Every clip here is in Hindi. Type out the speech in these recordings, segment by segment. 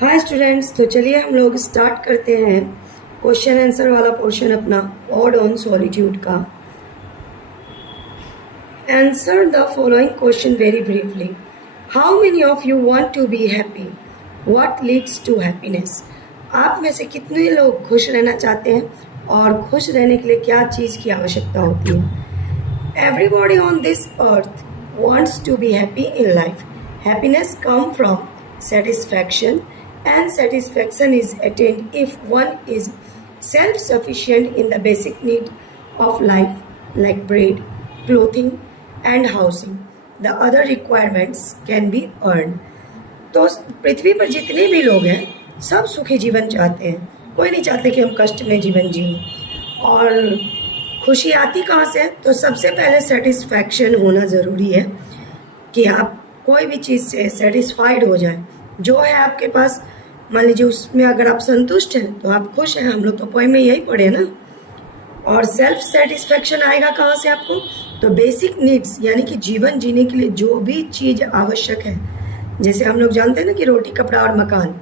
हाय स्टूडेंट्स, तो चलिए हम लोग स्टार्ट करते हैं क्वेश्चन आंसर वाला पोर्शन अपना ऑड ऑन सॉलिट्यूड का। Answer the following question very briefly. How many of you want to be happy? What leads to happiness? आप में से कितने लोग खुश रहना चाहते हैं और खुश रहने के लिए क्या चीज़ की आवश्यकता होती है? Everybody on this earth wants to be happy in life. Happiness comes from satisfaction, and satisfaction is attained if one is self-sufficient in the basic need of life, like bread, clothing, and housing. The other requirements can be earned. तो पृथ्वी पर जितने भी लोग हैं सब सुखी जीवन चाहते हैं। कोई नहीं चाहते कि हम कष्ट में जीवन जिए। और खुशी आती कहाँ से? तो सबसे पहले सेटिस्फैक्शन होना ज़रूरी है कि आप कोई भी चीज़ से सेटिस्फाइड हो जाए। जो है आपके पास, मान लीजिए उसमें अगर आप संतुष्ट हैं तो आप खुश हैं। हम लोग तो पोएम में यही पढ़े ना। और सेल्फ सेटिस्फैक्शन आएगा कहाँ से आपको? तो बेसिक नीड्स यानी कि जीवन जीने के लिए जो भी चीज़ आवश्यक है, जैसे हम लोग जानते हैं ना कि रोटी, कपड़ा और मकान,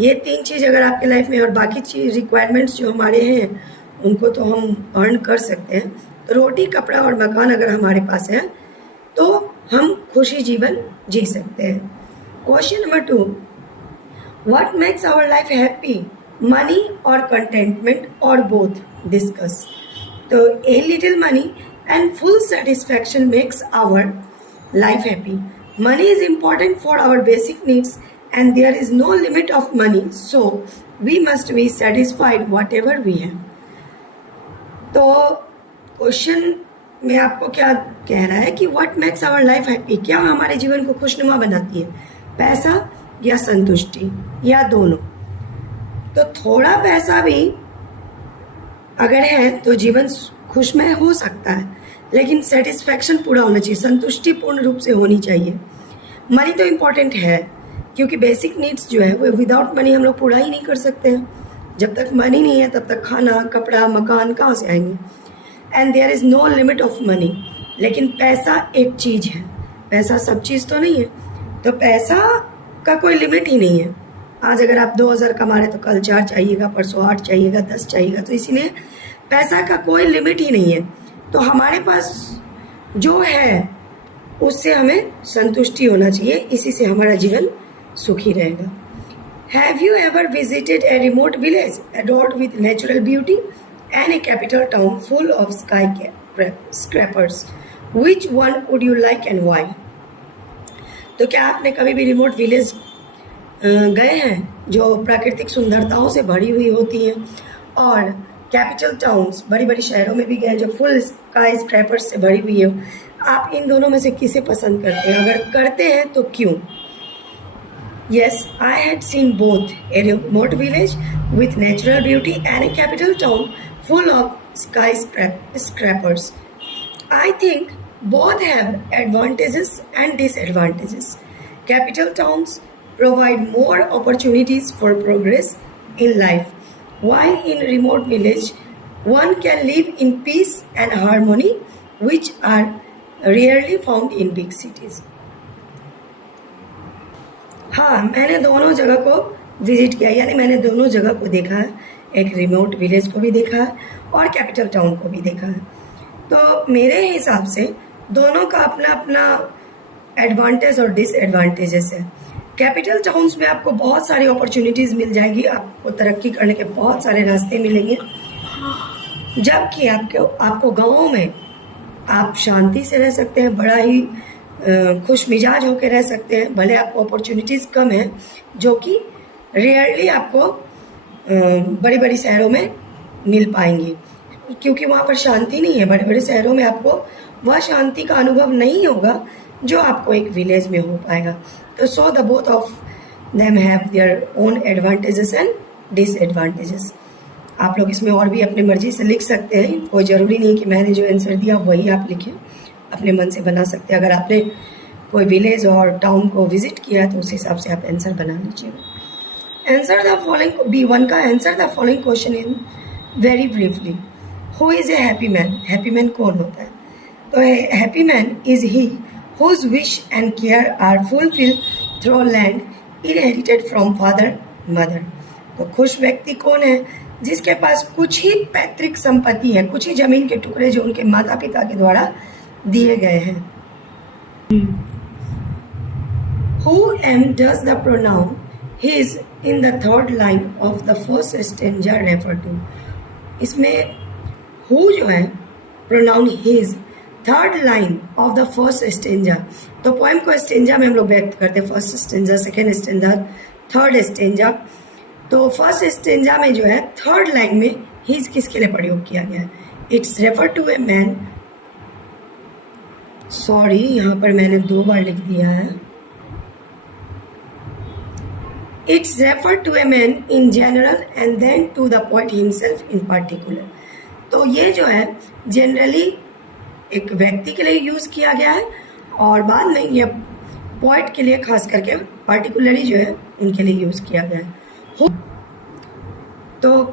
ये तीन चीज़ अगर आपके लाइफ में, और बाकी चीज़ रिक्वायरमेंट्स जो हमारे हैं उनको तो हम अर्न कर सकते हैं। तो रोटी, कपड़ा और मकान अगर हमारे पास है तो हम खुशी जीवन जी सकते हैं। Question number 2, what makes our life happy? Money और कंटेंटमेंट और बोथ? डिस्कस। तो a little money and full satisfaction makes our life happy. Money is important for our basic needs and there is no limit of money, so we must be satisfied whatever we have. तो क्वेश्चन में आपको क्या कह रहा है कि what makes our life happy? क्या हमारे जीवन को खुशनुमा बनाती है? पैसा या संतुष्टि या दोनों? तो थोड़ा पैसा भी अगर है तो जीवन खुशमय हो सकता है, लेकिन सेटिस्फैक्शन पूरा होना चाहिए, संतुष्टि पूर्ण रूप से होनी चाहिए। मनी तो इम्पॉर्टेंट है क्योंकि बेसिक नीड्स जो है वो विदाउट मनी हम लोग पूरा ही नहीं कर सकते हैं। जब तक मनी नहीं है तब तक खाना, कपड़ा, मकान कहाँ से आएंगे? And there is no limit of money. लेकिन पैसा एक चीज़ है, पैसा सब चीज़ तो नहीं है। तो पैसा का कोई लिमिट ही नहीं है। आज अगर आप 2000 कमा रहे तो कल 4 चाहिएगा, परसों 8 चाहिएगा, 10 चाहिएगा। तो इसीलिए पैसा का कोई लिमिट ही नहीं है। तो हमारे पास जो है उससे हमें संतुष्टि होना चाहिए, इसी से हमारा जीवन सुखी रहेगा। Have you ever visited a remote village adorned with natural beauty and a capital town full of skyscrapers? Which one would you like and why? तो क्या आपने कभी भी रिमोट विलेज गए हैं जो प्राकृतिक सुंदरताओं से भरी हुई होती हैं, और कैपिटल टाउन्स, बड़ी बड़ी शहरों में भी गए जो फुल स्काई स्क्रैपर्स से भरी हुई है? आप इन दोनों में से किसे पसंद करते हैं? अगर करते हैं तो क्यों? Yes, I had seen both a remote village with natural beauty and a capital town full of skyscrapers. I think both have advantages and disadvantages. Capital towns provide more opportunities for progress in life, while in remote village one can live in peace and harmony, which are rarely found in big cities. हाँ, मैंने दोनों जगह को विजिट किया, यानी मैंने दोनों जगह को देखा है। एक रिमोट विलेज को भी देखा है और कैपिटल टाउन को भी देखा है। तो मेरे हिसाब से दोनों का अपना अपना एडवांटेज और डिसएडवांटेजेस है। कैपिटल टाउन्स में आपको बहुत सारी अपॉर्चुनिटीज़ मिल जाएगी, आपको तरक्की करने के बहुत सारे रास्ते मिलेंगे, जबकि आपको गाँवों में आप शांति से रह सकते हैं, बड़ा ही खुश मिजाज होकर रह सकते हैं। भले आपको अपॉर्चुनिटीज़ कम है जो कि रेयरली आपको बड़ी बड़ी शहरों में मिल पाएंगी, क्योंकि वहाँ पर शांति नहीं है। बड़े बड़े शहरों में आपको वह शांति का अनुभव नहीं होगा जो आपको एक विलेज में हो पाएगा। तो so the both of them have their own advantages and disadvantages. आप लोग इसमें और भी अपनी मर्जी से लिख सकते हैं, कोई ज़रूरी नहीं कि मैंने जो आंसर दिया वही आप लिखें, अपने मन से बना सकते हैं। अगर आपने कोई विलेज और टाउन को विजिट किया है तो उस हिसाब से आप आंसर बना लीजिएगा। आंसर द फॉलोइंग, B1 का answer the following question in very briefly. Who is a happy man? Happy man कौन होता है? तो happy man is he whose wish and care are fulfilled through land inherited from father mother. तो खुश व्यक्ति कौन है? जिसके पास कुछ ही पैतृक संपत्ति है, कुछ ही जमीन के टुकड़े जो उनके माता पिता के द्वारा दिए गए हैं। Who am does the pronoun his in the third line of the first stanza refer to? इसमें who जो है pronoun his third line of the first stanza. तो पोएम को स्टेंजा में हम लोग व्यक्त करते हैं, first stanza, second stanza, third stanza. तो फर्स्ट स्टेंजा में जो है थर्ड लाइन में हिज किसके लिए प्रयोग किया गया है? It's refer to a man, sorry यहाँ पर मैंने 2 बार लिख दिया है। It's refer to a man in general and then to the poet himself in particular. तो ये जो है जनरली एक व्यक्ति के लिए यूज किया गया है और बाद में ये पोएट के लिए खास करके पार्टिकुलरली जो है उनके लिए यूज किया गया है। तो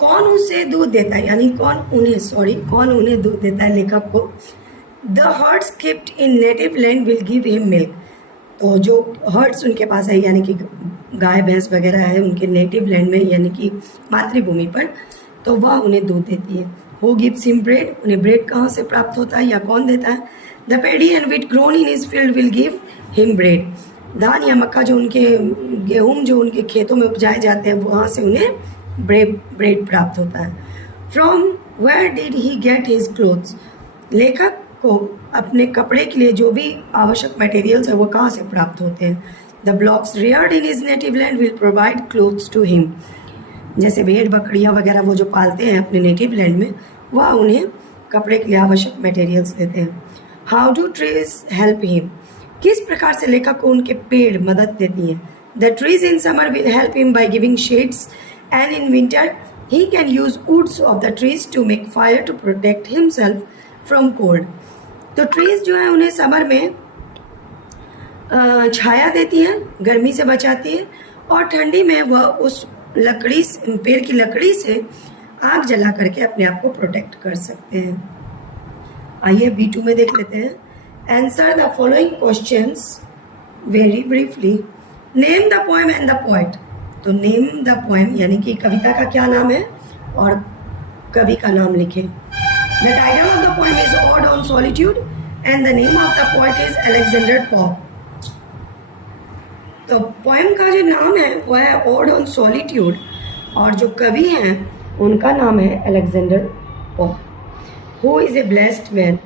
कौन उसे दूध देता है, यानी कौन उन्हें दूध देता है लेखक को? The hertz keeped in native land will give him milk. तो जो हर्ड्स उनके पास है, यानी कि गाय भैंस वगैरह है उनके नेटिव लैंड में, यानी कि मातृभूमि पर, तो वह उन्हें दूध देती है। हु गिव्स हिम ब्रेड, उन्हें ब्रेड कहाँ से प्राप्त होता है या कौन देता है? The paddy and wheat grown in his field will give him bread. धान या मक्का जो उनके, गेहूं जो उनके खेतों में उपजाए जाते हैं, वहाँ से उन्हें ब्रेड प्राप्त होता है। From where did he get his clothes, लेखक को अपने कपड़े के लिए जो भी आवश्यक मटेरियल्स है वो कहाँ से प्राप्त होते हैं? The flocks reared in his native land will provide clothes to him. जैसे भेड़ बकरियाँ वगैरह वो जो पालते हैं अपने नेटिव लैंड में, वह उन्हें कपड़े के लिए आवश्यक मटेरियल्स देते हैं। How do trees help him, किस प्रकार से लेखक को उनके पेड़ मदद देती हैं? The trees in summer will help him by giving shades and in winter he can use woods of the trees to make fire to protect himself from cold. तो ट्रीज जो है उन्हें समर में छाया देती हैं, गर्मी से बचाती है, और ठंडी में वह उस लकड़ी, पेड़ की लकड़ी से आग जला करके अपने आप को प्रोटेक्ट कर सकते हैं। आइए B2 में देख लेते हैं। Answer the following questions very briefly. Name the poem and the poet. तो नेम द पोएम यानी कि कविता का क्या नाम है और कवि का नाम लिखें। The title of the poem is odd on solitude and the name of the poet is Alexander Pope. तो पोएम का जो नाम है वह है ऑड ऑन सॉलिट्यूड और जो कवि हैं उनका नाम है Alexander Pope. Who is a blessed man,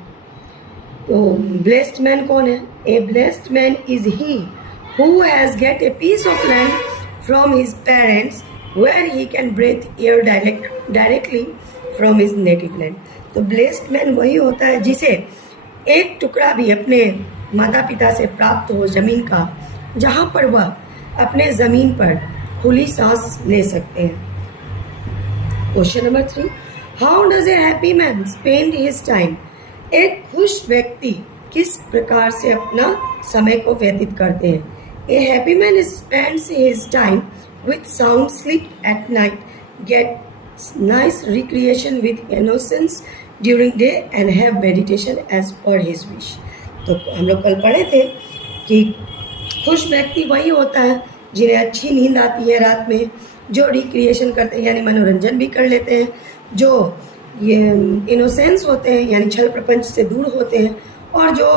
तो ब्लेस्ड मैन कौन है? A blessed man is he who has get a piece of land from his parents where he can breathe air directly from his native land. तो ब्लेस्ड मैन वही होता है जिसे एक टुकड़ा भी अपने माता पिता से प्राप्त हो जमीन का, जहाँ पर वह अपने ज़मीन पर खुली सांस ले सकते हैं। Question number 3, how does a happy man spend his time. एक खुश व्यक्ति किस प्रकार से अपना समय को व्यतीत करते हैं? A happy man spends his time with sound sleep at night, gets nice recreation with innocence during day and have meditation as per his wish. तो हम लोग कल पढ़े थे कि खुश व्यक्ति वही होता है जिन्हें अच्छी नींद आती है रात में, जो रिक्रिएशन करते हैं यानी मनोरंजन भी कर लेते हैं, जो ये इनोसेंस होते हैं यानी छल प्रपंच से दूर होते हैं, और जो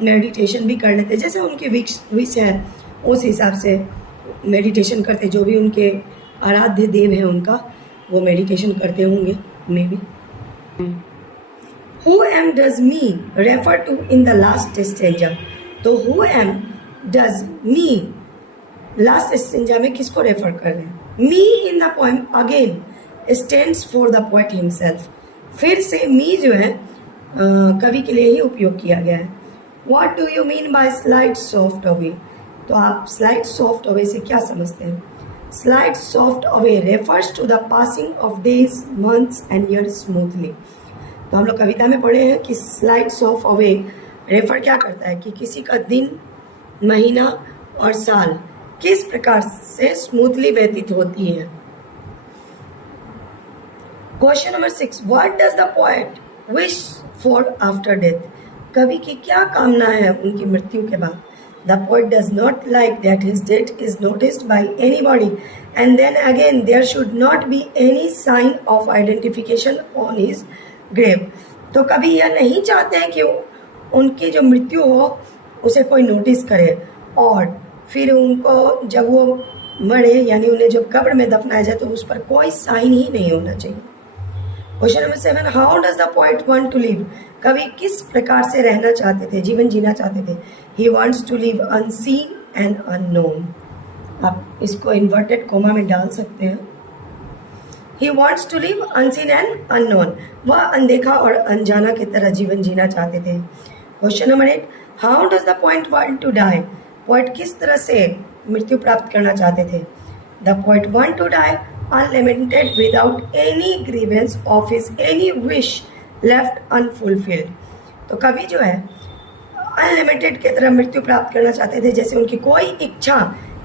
मेडिटेशन भी कर लेते हैं। जैसे उनके विश है उस हिसाब से मेडिटेशन करते, जो भी उनके आराध्य देव हैं उनका वो मेडिटेशन करते होंगे maybe. Whom does me refer to in the last stanza. तो whom does me last stanza में किसको रेफर कर रहे हैं? Me in the poem again stands for the poet himself. फिर से मी जो है कवि के लिए ही उपयोग किया गया है। What do you mean by slide soft away. तो आप स्लाइड सॉफ्ट अवे से क्या समझते हैं? Slide soft away refers to the passing of days, months and years smoothly. तो हम लोग कविता में पढ़े हैं कि स्लाइड सॉफ्ट अवे रेफर क्या करता है कि किसी का दिन, महीना और साल किस प्रकार से स्मूथली व्यतीत होती है। Question number 6, what does the poet wish for after death. कवि की क्या कामना है उनकी मृत्यु के बाद? The poet does not like that his death is noticed by anybody, and then again there should not be any sign of identification on his grave. तो कभी यह नहीं चाहते हैं कि उनकी जो मृत्यु हो उसे कोई नोटिस करे, और फिर उनको जब वो मरे यानी उन्हें जब कब्र में दफनाया जाए तो उस पर कोई साइन ही नहीं होना चाहिए। Question number 7, how does the poet want to live? कवि किस प्रकार से रहना चाहते थे, जीवन जीना चाहते थे? He wants to live unseen and unknown. आप इसको इन्वर्टेड कोमा में डाल सकते हैं। He wants to live unseen and unknown. वह अनदेखा और अनजाना की तरह जीवन जीना चाहते थे। Question number 8, how does the poet want to die? Poet किस तरह से मृत्यु प्राप्त करना चाहते थे? The poet want to die unlimited without any grievance of his any wish left unfulfilled। तो कवि जो है अनलिमिटेड की तरह मृत्यु प्राप्त करना चाहते थे, जैसे उनकी कोई इच्छा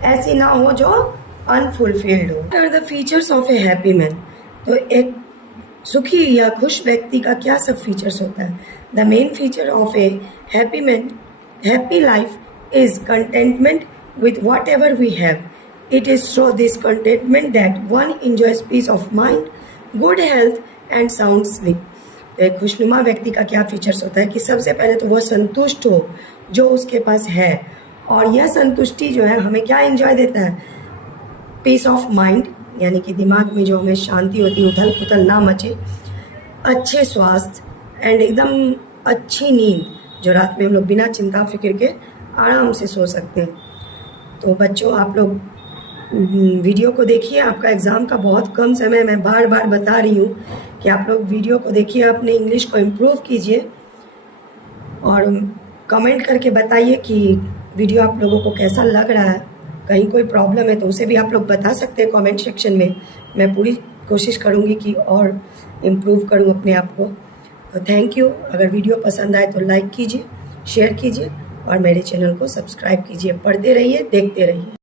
ऐसी ना हो जो अनफुलफिल्ड हो। What are the features of a happy man? तो एक सुखी या खुश व्यक्ति का क्या सब फीचर्स होता है? The main feature of a happy man, happy life is contentment with whatever we have. It is through this contentment that one enjoys peace of mind, good health and sound sleep. तो एक खुशनुमा व्यक्ति का क्या फीचर्स होता है कि सबसे पहले तो वह संतुष्ट हो जो उसके पास है, और यह संतुष्टि जो है हमें क्या एंजॉय देता है? पीस ऑफ माइंड, यानी कि दिमाग में जो हमें शांति होती है, उथल पुथल ना मचे, अच्छे स्वास्थ्य एंड एकदम अच्छी नींद, जो रात में हम लोग बिना चिंता फिक्र के आराम से सो सकते हैं। तो बच्चों आप लोग वीडियो को देखिए, आपका एग्ज़ाम का बहुत कम समय, मैं बार बार बता रही हूँ कि आप लोग वीडियो को देखिए, अपने इंग्लिश को इम्प्रूव कीजिए और कमेंट करके बताइए कि वीडियो आप लोगों को कैसा लग रहा है। कहीं कोई प्रॉब्लम है तो उसे भी आप लोग बता सकते हैं कमेंट सेक्शन में। मैं पूरी कोशिश करूँगी कि और इम्प्रूव करूँ अपने आप को। तो थैंक यू। अगर वीडियो पसंद आए तो लाइक कीजिए, शेयर कीजिए और मेरे चैनल को सब्सक्राइब कीजिए। पढ़ते रहिए, देखते रहिए।